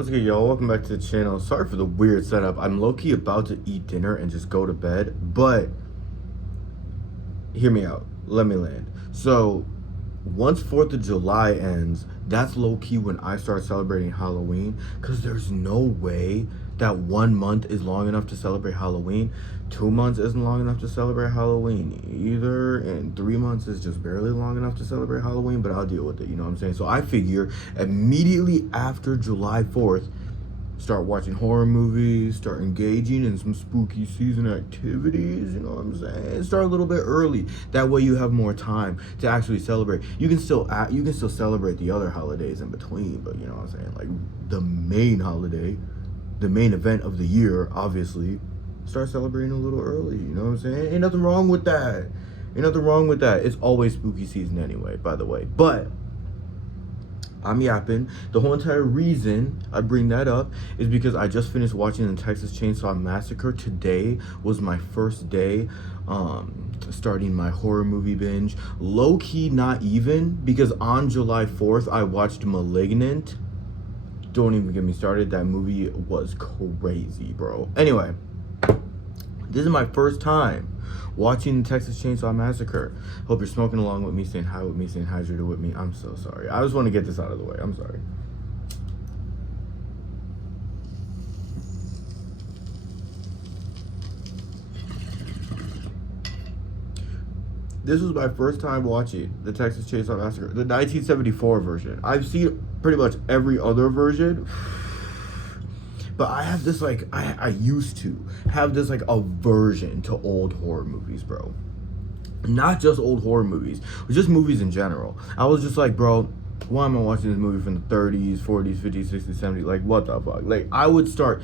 What's good, y'all? Welcome back to the channel. Sorry for the weird setup. I'm low-key about to eat dinner and just go to bed, but hear me out. Let me land. So, once 4th of July ends, that's low-key when I start celebrating Halloween, because there's no way that 1 month is long enough to celebrate Halloween. 2 months isn't long enough to celebrate Halloween either, and 3 months is just barely long enough to celebrate Halloween, but I'll deal with it, you know what I'm saying? So I figure immediately after July 4th, start watching horror movies, start engaging in some spooky season activities, you know what I'm saying? Start a little bit early. That way you have more time to actually celebrate. You can still celebrate the other holidays in between, but you know what I'm saying? Like the main holiday, the main event of the year, obviously, start celebrating a little early, you know what I'm saying? Ain't nothing wrong with that. Ain't nothing wrong with that. It's always spooky season anyway, by the way. But I'm yapping. The whole entire reason I bring that up is because I just finished watching the Texas Chainsaw Massacre. Today was my first day starting my horror movie binge. Low-key not even, because on July 4th I watched Malignant. Don't even get me started. That movie was crazy, bro. Anyway, this is my first time watching the Texas Chainsaw Massacre. Hope you're smoking along with me, saying hi with me, saying hydrated with me. I'm so sorry. I just want to get this out of the way. I'm sorry. This was my first time watching the Texas Chainsaw Massacre, the 1974 version. I've seen pretty much every other version, but I have this, like, I used to have this, like, aversion to old horror movies, bro. Not just old horror movies, but just movies in general. I was just like, bro, why am I watching this movie from the 30s, 40s, 50s, 60s, 70s? Like, what the fuck? Like, I would start...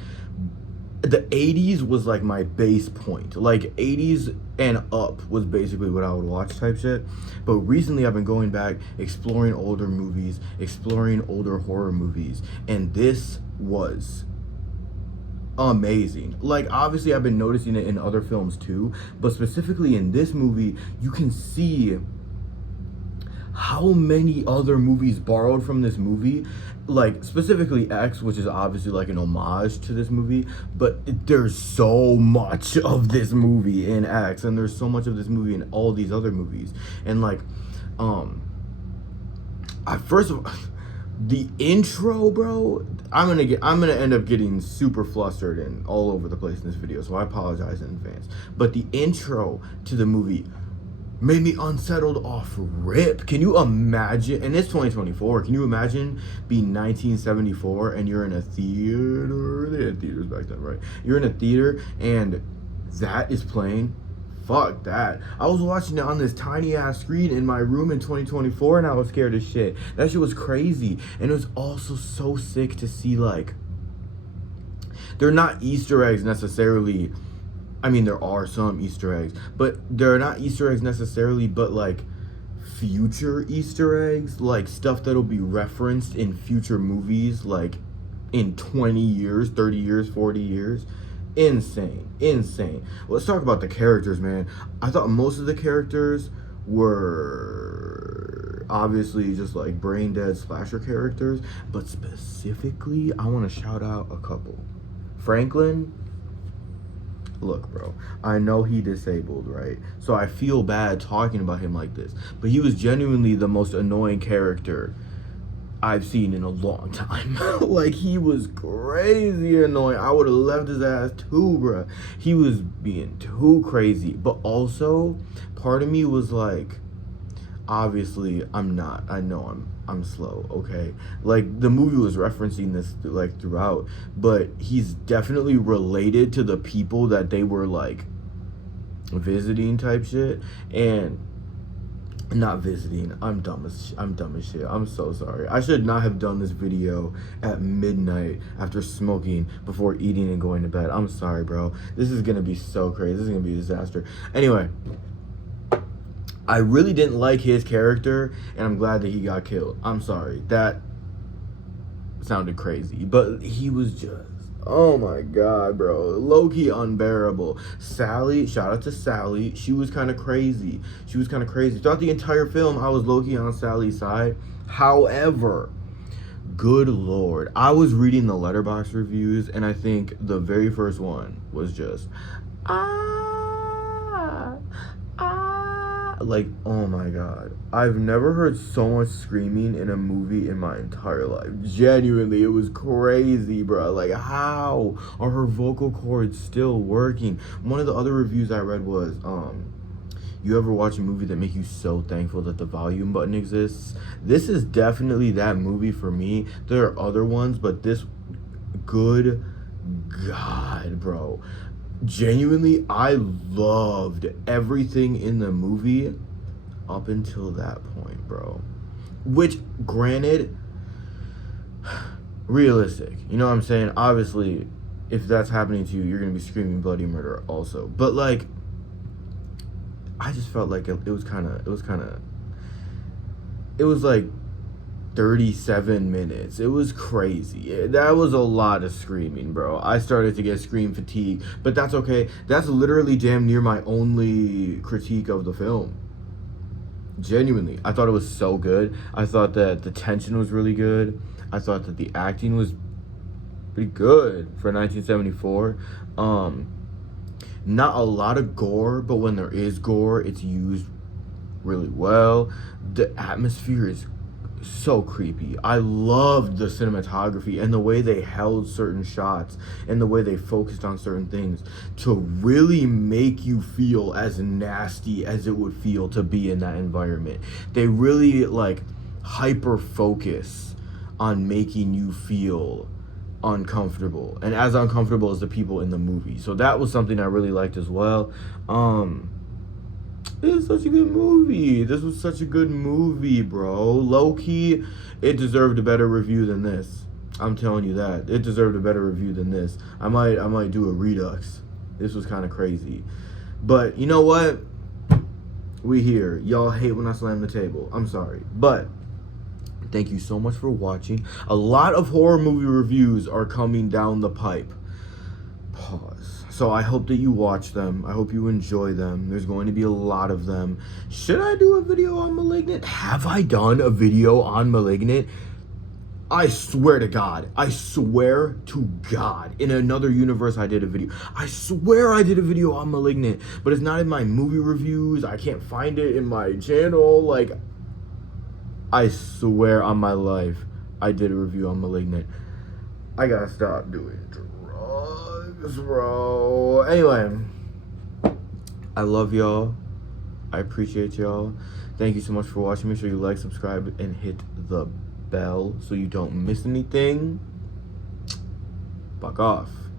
The 80s was, like, my base point. Like, 80s and up was basically what I would watch type shit. But recently I've been going back, exploring older movies, exploring older horror movies. And this was amazing. Like, obviously I've been noticing it in other films too, but specifically in this movie, you can see how many other movies borrowed from this movie. Like, specifically X, which is obviously like an homage to this movie, but there's so much of this movie in X, and there's so much of this movie in all these other movies. And like, I first of all, the intro, bro, I'm gonna end up getting super flustered and all over the place in this video, so I apologize in advance. But the intro to the movie made me unsettled off rip. Can you imagine? And it's 2024. Can you imagine being 1974 and you're in a theater? They had theaters back then, right? You're in a theater and that is playing. Fuck that. I was watching it on this tiny ass screen in my room in 2024 and I was scared as shit. That shit was crazy. And it was also so sick to see, like, they're not Easter eggs necessarily. I mean, there are some Easter eggs, but they're not Easter eggs necessarily, but like future Easter eggs, like stuff that'll be referenced in future movies, like in 20 years, 30 years, 40 years. Insane. Let's talk about the characters, man. I thought most of the characters were obviously just like brain dead slasher characters, but specifically, I want to shout out a couple. Franklin. Look, bro, I know he disabled, right? So I feel bad talking about him like this, but he was genuinely the most annoying character I've seen in a long time. Like, he was crazy annoying. I would have left his ass too, bro. He was being too crazy. But also, part of me was like, obviously, I'm not. I know I'm slow, okay? Like, the movie was referencing this, like, throughout, but he's definitely related to the people that they were, like, visiting type shit. And not visiting. I'm dumb as shit. I'm so sorry. I should not have done this video at midnight after smoking before eating and going to bed. I'm sorry, bro. This is gonna be so crazy. This is gonna be a disaster. Anyway, I really didn't like his character, and I'm glad that he got killed. I'm sorry. That sounded crazy, but he was just, oh my god, bro, low-key unbearable. Sally, shout out to Sally. She was kind of crazy. Throughout the entire film, I was low-key on Sally's side. However, good lord. I was reading the letterboxd reviews, and I think the very first one was just ah like, oh my god. I've never heard so much screaming in a movie in my entire life. Genuinely, it was crazy, bro. Like, how are her vocal cords still working? One of the other reviews I read was you ever watch a movie that make you so thankful that the volume button exists? This is definitely that movie for me. There are other ones, but this, good god, bro. Genuinely, I loved everything in the movie up until that point, bro. Which, granted, realistic. You know what I'm saying? Obviously, if that's happening to you, you're gonna be screaming bloody murder also. But like, I just felt like it was like 37 minutes. It was crazy. That was a lot of screaming, bro. I started to get scream fatigue, but that's okay. That's literally damn near my only critique of the film. Genuinely, I thought it was so good. I thought that the tension was really good. I thought that the acting was pretty good for 1974. Not a lot of gore, but when there is gore, it's used really well. The atmosphere is so creepy. I loved the cinematography and the way they held certain shots and the way they focused on certain things to really make you feel as nasty as it would feel to be in that environment. They really like hyper focus on making you feel uncomfortable, and as uncomfortable as the people in the movie. So that was something I really liked as well. It was such a good movie. This was such a good movie, bro. Low-key, it deserved a better review than this. I'm telling you that. It deserved a better review than this. I might do a redux. This was kind of crazy. But you know what? We here. Y'all hate when I slam the table. I'm sorry. But thank you so much for watching. A lot of horror movie reviews are coming down the pipe. Pause. So I hope that you watch them. I hope you enjoy them. There's going to be a lot of them. Should I do a video on Malignant? Have I done a video on Malignant? I swear to God. I swear to God. In another universe, I did a video. I swear I did a video on Malignant. But it's not in my movie reviews. I can't find it in my channel. Like, I swear on my life, I did a review on Malignant. I gotta stop doing drugs, bro. Anyway, I love y'all. I appreciate y'all. Thank you so much for watching. Make sure you like, subscribe, and hit the bell so you don't miss anything. Fuck off.